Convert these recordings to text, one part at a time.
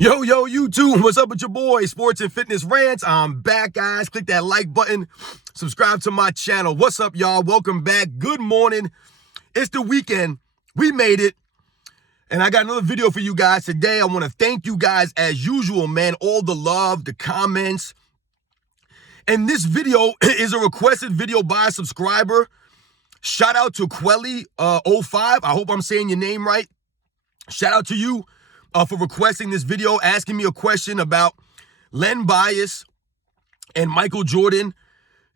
Yo, YouTube, what's up with your boy, Sports and Fitness Rants? I'm back, guys. Click that like button. Subscribe to my channel. What's up, y'all? Welcome back. Good morning. It's the weekend. We made it. And I got another video for you guys today. I want to thank you guys as usual, man. All the love, the comments. And this video is a requested video by a subscriber. Shout out to Quelly05. I hope I'm saying your name right. Shout out to you. For requesting this video, asking me a question about Len Bias and Michael Jordan.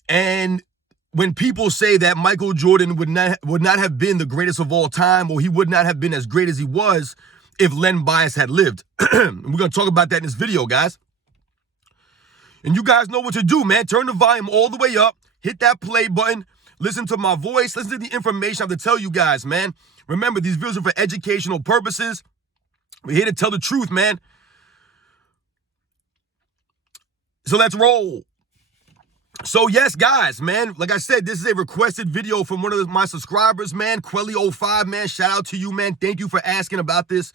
And when people say that Michael Jordan would not have been the greatest of all time, or he would not have been as great as he was if Len Bias had lived. We're going to talk about that in this video, guys. And you guys know what to do, man. Turn the volume all the way up. Hit that play button. Listen to my voice. Listen to the information I have to tell you guys, man. Remember, these videos are for educational purposes. We're here to tell the truth, man. So let's roll. So yes, guys, man, like I said, this is a requested video from one of my subscribers, man. Quelly05, man, shout out to you, man. Thank you for asking about this.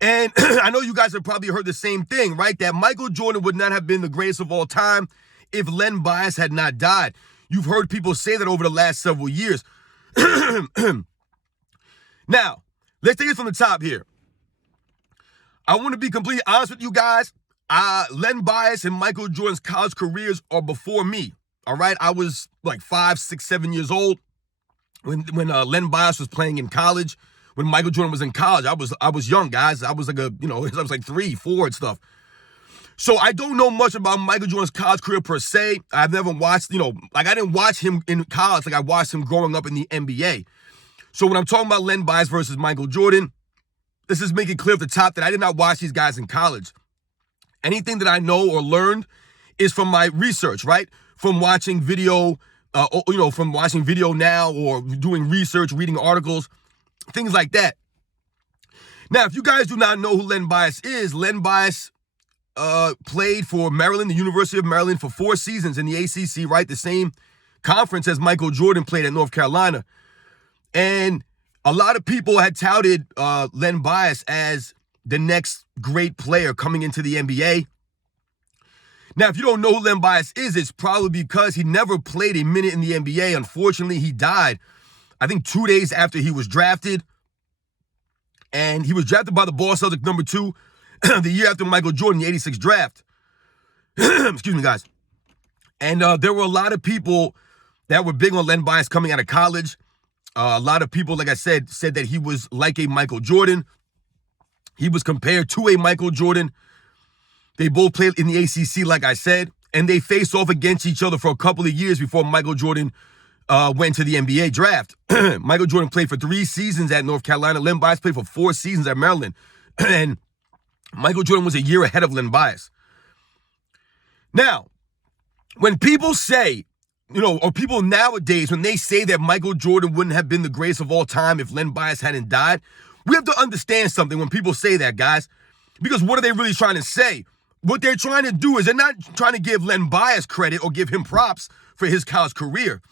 And I know you guys have probably heard the same thing, right? That Michael Jordan would not have been the greatest of all time if Len Bias had not died. You've heard people say that over the last several years. Now, let's take it from the top here. I want to be completely honest with you guys. Len Bias and Michael Jordan's college careers are before me. All right, I was like 5, 6, 7 years old when Len Bias was playing in college. When Michael Jordan was in college, I was young, guys. I was like I was like 3, 4 and stuff. So I don't know much about Michael Jordan's college career per se. I've never watched, I didn't watch him in college like I watched him growing up in the NBA. So when I'm talking about Len Bias versus Michael Jordan, this is making clear at the top that I did not watch these guys in college. Anything that I know or learned is from my research, right? From watching video, from watching video now or doing research, reading articles, things like that. Now, if you guys do not know who Len Bias is, Len Bias played for Maryland, the University of Maryland, for 4 seasons in the ACC, right? The same conference as Michael Jordan played at North Carolina. And a lot of people had touted Len Bias as the next great player coming into the NBA. Now, if you don't know who Len Bias is, it's probably because he never played a minute in the NBA. Unfortunately, he died, I think, 2 days after he was drafted. And he was drafted by the Boston Celtics, number 2, the year after Michael Jordan, the 86 draft. Excuse me, guys. And there were a lot of people that were big on Len Bias coming out of college. A lot of people, like I said that he was like a Michael Jordan. He was compared to a Michael Jordan. They both played in the ACC, like I said, and they faced off against each other for a couple of years before Michael Jordan went to the NBA draft. Michael Jordan played for 3 seasons at North Carolina. Len Bias played for 4 seasons at Maryland. And Michael Jordan was a year ahead of Len Bias. Now, when people say, or people nowadays, when they say that Michael Jordan wouldn't have been the greatest of all time if Len Bias hadn't died, we have to understand something when people say that, guys. Because what are they really trying to say? What they're trying to do is they're not trying to give Len Bias credit or give him props for his college career.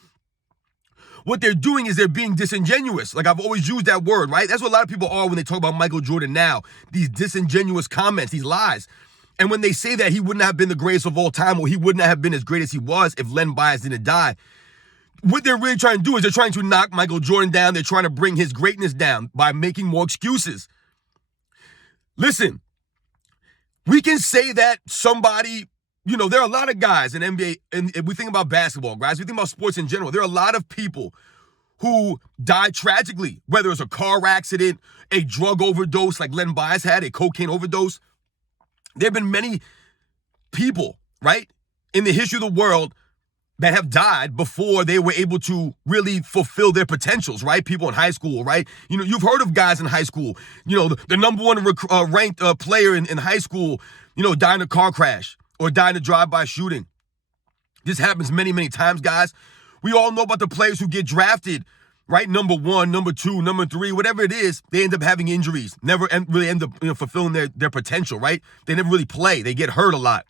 What they're doing is they're being disingenuous. Like I've always used that word, right? That's what a lot of people are when they talk about Michael Jordan now. These disingenuous comments, these lies. And when they say that he wouldn't have been the greatest of all time or he would not have been as great as he was if Len Bias didn't die, what they're really trying to do is they're trying to knock Michael Jordan down. They're trying to bring his greatness down by making more excuses. Listen, we can say that somebody, there are a lot of guys in NBA, and if we think about basketball, guys, we think about sports in general. There are a lot of people who died tragically, whether it's a car accident, a drug overdose like Len Bias had, a cocaine overdose. There have been many people, right, in the history of the world that have died before they were able to really fulfill their potentials, right? People in high school, right? You've heard of guys in high school, the number one ranked player in high school, died in a car crash or died in a drive-by shooting. This happens many, many times, guys. We all know about the players who get drafted, right? Number 1, number 2, number 3, whatever it is, they end up having injuries, never really end up fulfilling their potential, right? They never really play. They get hurt a lot.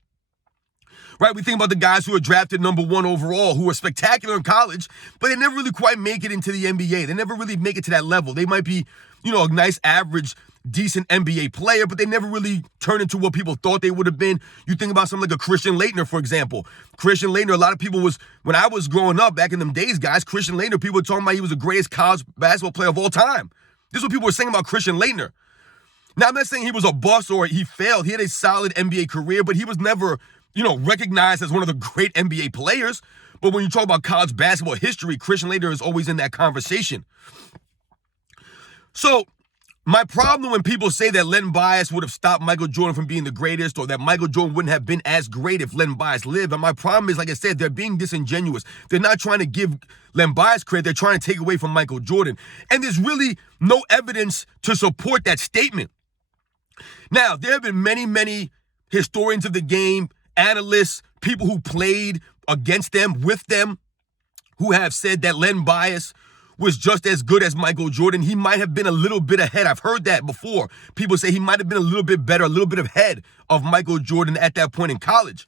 Right, we think about the guys who are drafted number 1 overall, who are spectacular in college, but they never really quite make it into the NBA. They never really make it to that level. They might be, a nice average decent NBA player, but they never really turned into what people thought they would have been. You think about something like a Christian Laettner, for example. Christian Laettner, a lot of people when I was growing up back in them days, guys, Christian Laettner, people were talking about he was the greatest college basketball player of all time. This is what people were saying about Christian Laettner. Now, I'm not saying he was a bust or he failed. He had a solid NBA career, but he was never, recognized as one of the great NBA players. But when you talk about college basketball history, Christian Laettner is always in that conversation. So, my problem when people say that Len Bias would have stopped Michael Jordan from being the greatest or that Michael Jordan wouldn't have been as great if Len Bias lived, and my problem is, like I said, they're being disingenuous. They're not trying to give Len Bias credit. They're trying to take away from Michael Jordan. And there's really no evidence to support that statement. Now, there have been many, many historians of the game, analysts, people who played against them, with them, who have said that Len Bias was just as good as Michael Jordan. He might have been a little bit ahead. I've heard that before. People say he might have been a little bit better, a little bit ahead of Michael Jordan at that point in college.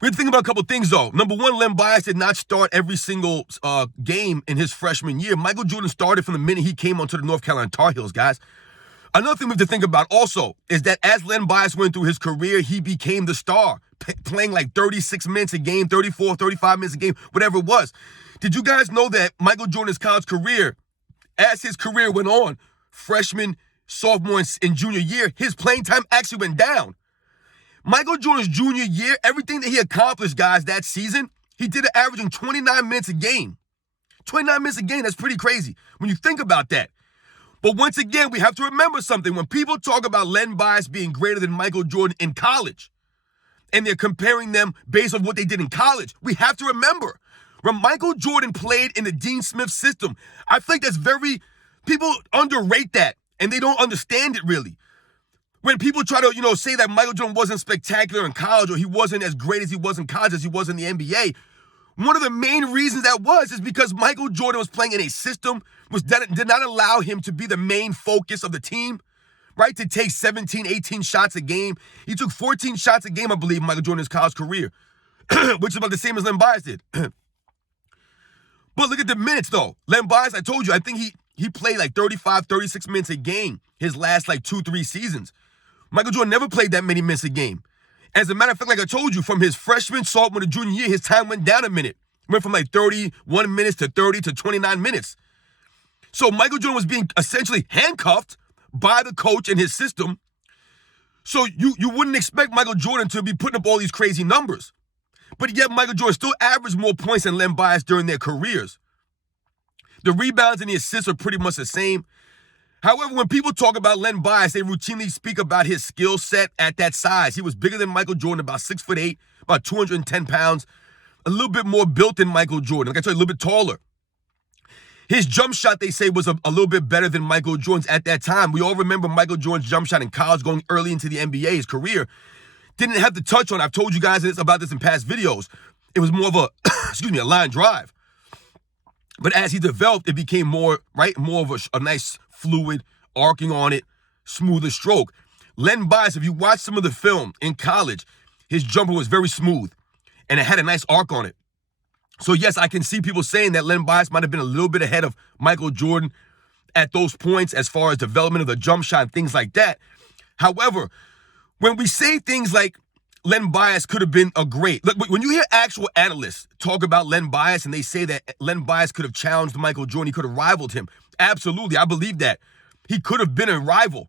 We have to think about a couple things, though. Number one, Len Bias did not start every single game in his freshman year. Michael Jordan started from the minute he came onto the North Carolina Tar Heels, guys. Another thing we have to think about also is that as Len Bias went through his career, he became the star, playing like 36 minutes a game, 34, 35 minutes a game, whatever it was. Did you guys know that Michael Jordan's college career, as his career went on, freshman, sophomore, and junior year, his playing time actually went down? Michael Jordan's junior year, everything that he accomplished, guys, that season, he did it averaging 29 minutes a game. 29 minutes a game, that's pretty crazy when you think about that. But once again, we have to remember something. When people talk about Len Bias being greater than Michael Jordan in college, and they're comparing them based on what they did in college, we have to remember, when Michael Jordan played in the Dean Smith system, I think people underrate that, and they don't understand it really. When people try to, say that Michael Jordan wasn't spectacular in college or he wasn't as great as he was in college as he was in the NBA, one of the main reasons that is because Michael Jordan was playing in a system that did not allow him to be the main focus of the team, right? To take 17, 18 shots a game. He took 14 shots a game, I believe, Michael Jordan's college career, which is about the same as Len Bias did. But look at the minutes, though. Len Bias, I told you, I think he played like 35, 36 minutes a game his last like 2-3 seasons. Michael Jordan never played that many minutes a game. As a matter of fact, like I told you, from his freshman, sophomore to junior year, his time went down a minute. Went from like 31 minutes to 30 to 29 minutes. So Michael Jordan was being essentially handcuffed by the coach and his system. So you wouldn't expect Michael Jordan to be putting up all these crazy numbers. But yet Michael Jordan still averaged more points than Len Bias during their careers. The rebounds and the assists are pretty much the same. However, when people talk about Len Bias, they routinely speak about his skill set at that size. He was bigger than Michael Jordan, about 6'8", about 210 pounds, a little bit more built than Michael Jordan. Like I told you, a little bit taller. His jump shot, they say, was a little bit better than Michael Jordan's at that time. We all remember Michael Jordan's jump shot in college going early into the NBA, his career. Didn't have to touch on. I've told you guys about this in past videos. It was more of a, a line drive. But as he developed, it became more of a nice fluid, arcing on it, smoother stroke. Len Bias, if you watch some of the film in college, his jumper was very smooth, and it had a nice arc on it. So yes, I can see people saying that Len Bias might have been a little bit ahead of Michael Jordan at those points as far as development of the jump shot and things like that. However, when we say things like Len Bias could have been a great, look, when you hear actual analysts talk about Len Bias and they say that Len Bias could have challenged Michael Jordan, he could have rivaled him. Absolutely, I believe that. He could have been a rival.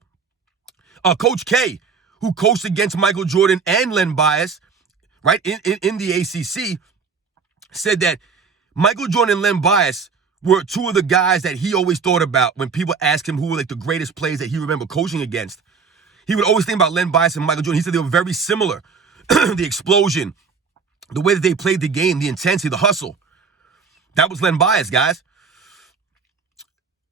Coach K, who coached against Michael Jordan and Len Bias, right, in the ACC, said that Michael Jordan and Len Bias were two of the guys that he always thought about when people asked him who were like the greatest players that he remembered coaching against. He would always think about Len Bias and Michael Jordan. He said they were very similar. The explosion, the way that they played the game, the intensity, the hustle. That was Len Bias, guys.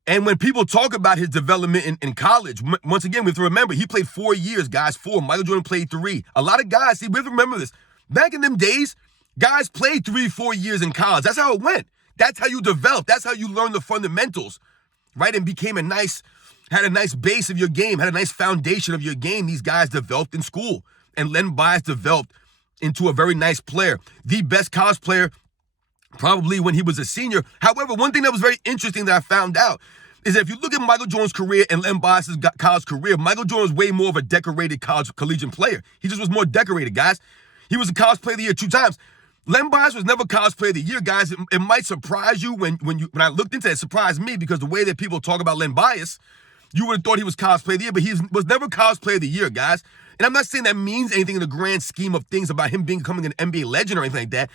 And when people talk about his development in college, once again, we have to remember, he played 4 years, guys, 4. Michael Jordan played 3. A lot of guys, we have to remember this. Back in them days, guys played 3-4 years in college. That's how it went. That's how you develop. That's how you learn the fundamentals, right? And had a nice base of your game, had a nice foundation of your game. These guys developed in school. And Len Bias developed into a very nice player. The best college player probably when he was a senior. However, one thing that was very interesting that I found out is that if you look at Michael Jordan's career and Len Bias' college career, Michael Jordan was way more of a decorated collegiate player. He just was more decorated, guys. He was a college player of the year 2 times. Len Bias was never college player of the year, guys. It might surprise you when I looked into it. It surprised me because the way that people talk about Len Bias, you would have thought he was college player of the year, but he was never college player of the year, guys. And I'm not saying that means anything in the grand scheme of things about him becoming an NBA legend or anything like that.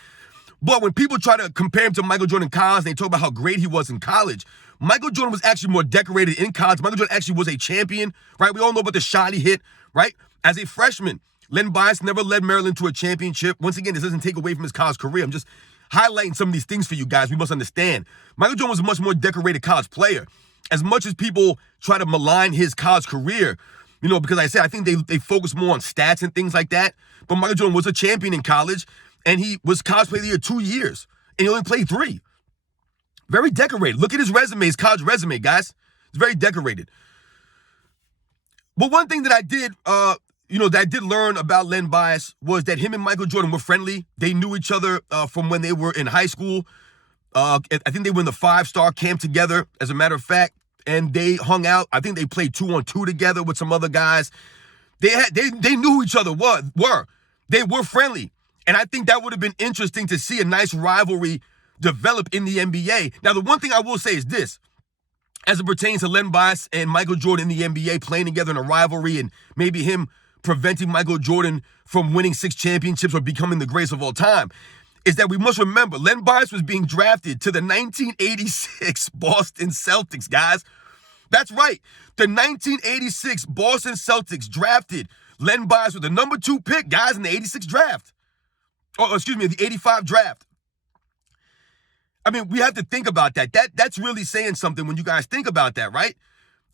But when people try to compare him to Michael Jordan in college, they talk about how great he was in college. Michael Jordan was actually more decorated in college. Michael Jordan actually was a champion, right? We all know about the shot he hit, right? As a freshman, Len Bias never led Maryland to a championship. Once again, this doesn't take away from his college career. I'm just highlighting some of these things for you guys. We must understand. Michael Jordan was a much more decorated college player. As much as people try to malign his college career, because like I said, I think they focus more on stats and things like that. But Michael Jordan was a champion in college, and he was college player of the year 2 years, and he only played 3. Very decorated. Look at his resume, his college resume, guys. It's very decorated. But one thing that I did, that I did learn about Len Bias was that him and Michael Jordan were friendly. They knew each other from when they were in high school. I think they were in the 5-star camp together, as a matter of fact, and they hung out. I think they played 2-on-2 together with some other guys. They knew who each other were. They were friendly. And I think that would have been interesting to see a nice rivalry develop in the NBA. Now, the one thing I will say is this, as it pertains to Len Bias and Michael Jordan in the NBA playing together in a rivalry and maybe him preventing Michael Jordan from winning 6 championships or becoming the greatest of all time, is that we must remember Len Bias was being drafted to the 1986 Boston Celtics, guys. That's right. The 1986 Boston Celtics drafted Len Bias with the number 2 pick, guys, in the 86 draft. The 85 draft. I mean, we have to think about that. That's really saying something when you guys think about that, right?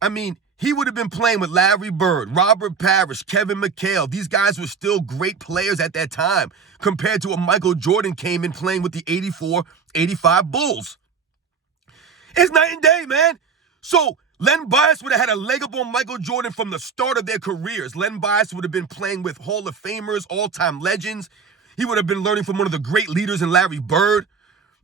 I mean, he would have been playing with Larry Bird, Robert Parrish, Kevin McHale. These guys were still great players at that time compared to what Michael Jordan came in playing with the 84, 85 Bulls. It's night and day, man. So Len Bias would have had a leg up on Michael Jordan from the start of their careers. Len Bias would have been playing with Hall of Famers, all-time legends. He would have been learning from one of the great leaders in Larry Bird.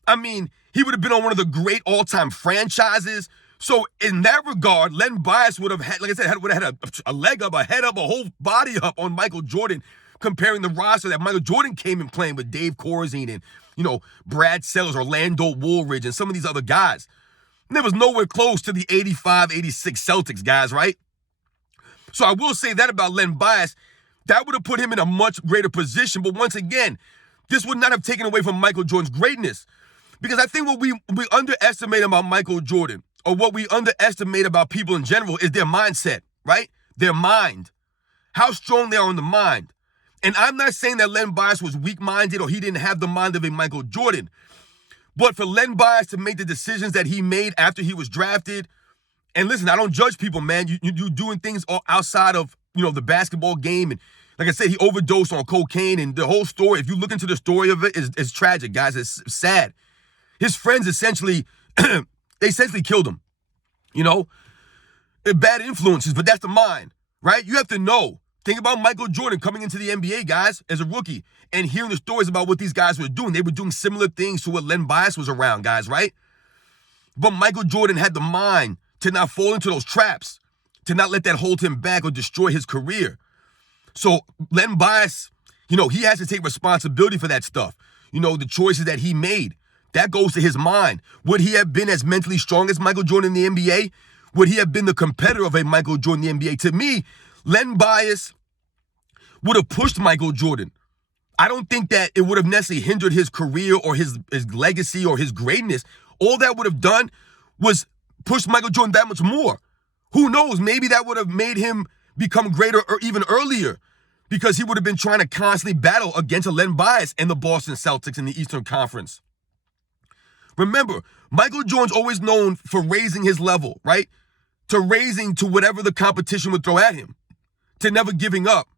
I mean, he would have been on one of the great all-time franchises. So in that regard, Len Bias would have had, like I said, would have had a leg up, a head up, a whole body up on Michael Jordan, comparing the roster that Michael Jordan came in playing with Dave Corzine and, Brad Sellers, Orlando Woolridge, and some of these other guys. And there was nowhere close to the 85, 86 Celtics, guys, right? So I will say that about Len Bias. That would have put him in a much greater position. But once again, this would not have taken away from Michael Jordan's greatness. Because I think what we underestimate about Michael Jordan, or what we underestimate about people in general, is their mindset, right? Their mind. How strong they are in the mind. And I'm not saying that Len Bias was weak-minded or he didn't have the mind of a Michael Jordan. But for Len Bias to make the decisions that he made after he was drafted, and listen, I don't judge people, man. You doing things outside of, the basketball game. And like I said, he overdosed on cocaine, and the whole story, if you look into the story of it, is tragic, guys. It's sad. His friends essentially, they essentially killed him. Bad influences, but that's the mind, right? You have to know. Think about Michael Jordan coming into the NBA, guys, as a rookie, and hearing the stories about what these guys were doing. They were doing similar things to what Len Bias was around, guys, right? But Michael Jordan had the mind to not fall into those traps, to not let that hold him back or destroy his career. So Len Bias, he has to take responsibility for that stuff. The choices that he made. That goes to his mind. Would he have been as mentally strong as Michael Jordan in the NBA? Would he have been the competitor of a Michael Jordan in the NBA? To me, Len Bias would have pushed Michael Jordan. I don't think that it would have necessarily hindered his career or his legacy or his greatness. All that would have done was push Michael Jordan that much more. Who knows? Maybe that would have made him become greater or even earlier, because he would have been trying to constantly battle against a Len Bias and the Boston Celtics in the Eastern Conference. Remember, Michael Jordan's always known for raising his level, right? To raising to whatever the competition would throw at him, to never giving up.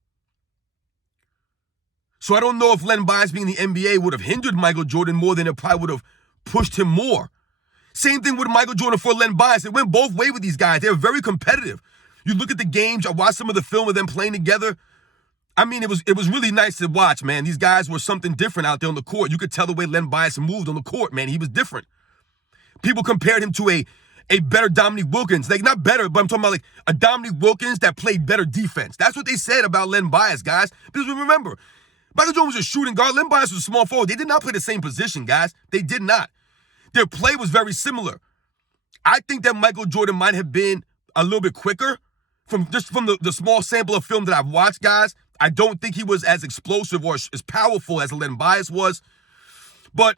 So I don't know if Len Bias being in the NBA would have hindered Michael Jordan more than it probably would have pushed him more. Same thing with Michael Jordan for Len Bias. It went both ways with these guys. They were very competitive. You look at the games, I watched some of the film of them playing together. I mean, it was really nice to watch, man. These guys were something different out there on the court. You could tell the way Len Bias moved on the court, man. He was different. People compared him to a better Dominique Wilkins. Like, not better, but I'm talking about like a Dominique Wilkins that played better defense. That's what they said about Len Bias, guys. Because remember, Michael Jordan was a shooting guard. Len Bias was a small forward. They did not play the same position, guys. They did not. Their play was very similar. I think that Michael Jordan might have been a little bit quicker from the small sample of film that I've watched, guys. I don't think he was as explosive or as powerful as Len Bias was. But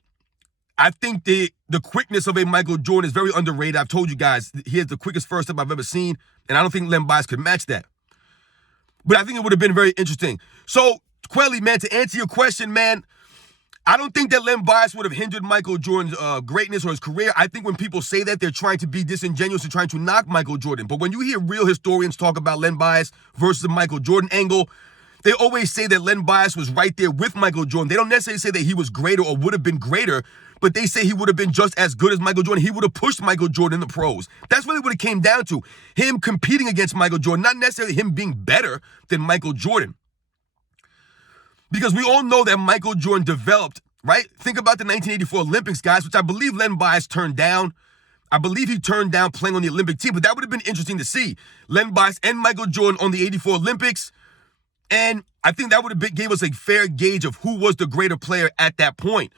I think the quickness of a Michael Jordan is very underrated. I've told you guys, he has the quickest first step I've ever seen, and I don't think Len Bias could match that. But I think it would have been very interesting. So, Quelly, man, to answer your question, man, I don't think that Len Bias would have hindered Michael Jordan's greatness or his career. I think when people say that, they're trying to be disingenuous and trying to knock Michael Jordan. But when you hear real historians talk about Len Bias versus the Michael Jordan angle, they always say that Len Bias was right there with Michael Jordan. They don't necessarily say that he was greater or would have been greater, but they say he would have been just as good as Michael Jordan. He would have pushed Michael Jordan in the pros. That's really what it came down to. Him competing against Michael Jordan, not necessarily him being better than Michael Jordan. Because we all know that Michael Jordan developed, right? Think about the 1984 Olympics, guys, which I believe Len Bias turned down. I believe he turned down playing on the Olympic team, but that would have been interesting to see. Len Bias and Michael Jordan on the 84 Olympics. And I think that would have gave us a fair gauge of who was the greater player at that point.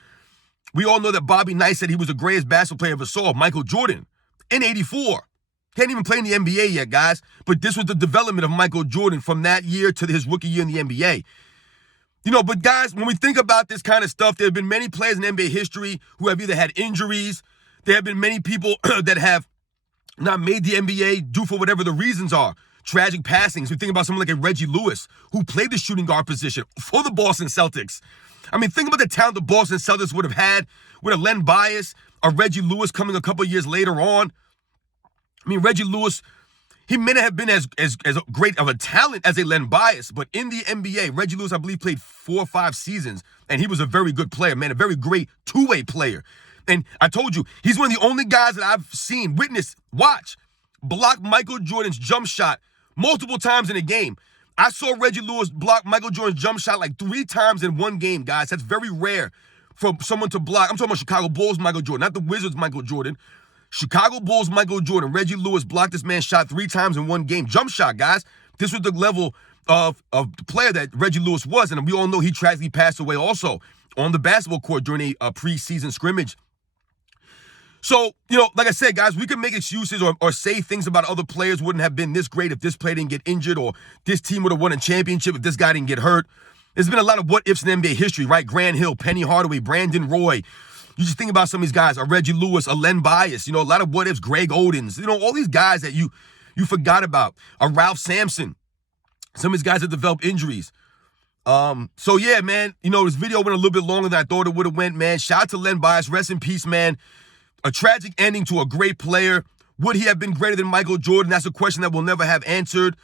We all know that Bobby Knight said he was the greatest basketball player ever saw, Michael Jordan, in 84. Can't even play in the NBA yet, guys. But this was the development of Michael Jordan from that year to his rookie year in the NBA. You know, but guys, when we think about this kind of stuff, there have been many players in NBA history who have either had injuries. There have been many people that have not made the NBA due for whatever the reasons are. Tragic passings. We think about someone like a Reggie Lewis, who played the shooting guard position for the Boston Celtics. I mean, think about the talent the Boston Celtics would have had with a Len Bias, a Reggie Lewis coming a couple of years later on. I mean, Reggie Lewis, he may not have been as great of a talent as a Len Bias, but in the NBA, Reggie Lewis, I believe, played 4 or 5 seasons, and he was a very good player, man, a very great two-way player. And I told you, he's one of the only guys that I've seen, witness, watch, block Michael Jordan's jump shot multiple times in a game. I saw Reggie Lewis block Michael Jordan's jump shot like 3 times in one game, guys. That's very rare for someone to block. I'm talking about Chicago Bulls Michael Jordan, not the Wizards Michael Jordan. Chicago Bulls Michael Jordan. Reggie Lewis blocked this man's shot 3 times in one game. Jump shot, guys. This was the level of the player that Reggie Lewis was. And we all know he tragically passed away also on the basketball court during a preseason scrimmage. So, you know, like I said, guys, we can make excuses or say things about other players wouldn't have been this great if this player didn't get injured, or this team would have won a championship if this guy didn't get hurt. There's been a lot of what-ifs in NBA history, right? Grant Hill, Penny Hardaway, Brandon Roy. You just think about some of these guys, a Reggie Lewis, a Len Bias, you know, a lot of what-ifs, Greg Odens, you know, all these guys that you forgot about. A Ralph Sampson. Some of these guys that developed injuries. So, yeah, man, you know, this video went a little bit longer than I thought it would have went, man. Shout out to Len Bias. Rest in peace, man. A tragic ending to a great player. Would he have been greater than Michael Jordan? That's a question that we'll never have answered.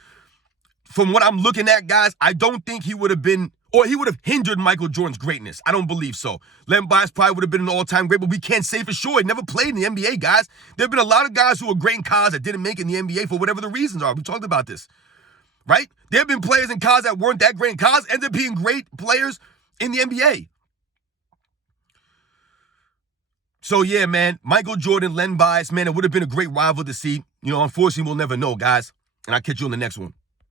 From what I'm looking at, guys, I don't think he would have been, or he would have hindered Michael Jordan's greatness. I don't believe so. Len Bias probably would have been an all-time great, but we can't say for sure. He never played in the NBA, guys. There have been a lot of guys who were great in college that didn't make it in the NBA for whatever the reasons are. We talked about this, right? There have been players in college that weren't that great in college, ended up being great players in the NBA. So, yeah, man, Michael Jordan, Len Bias, man, it would have been a great rival to see. You know, unfortunately, we'll never know, guys. And I'll catch you on the next one.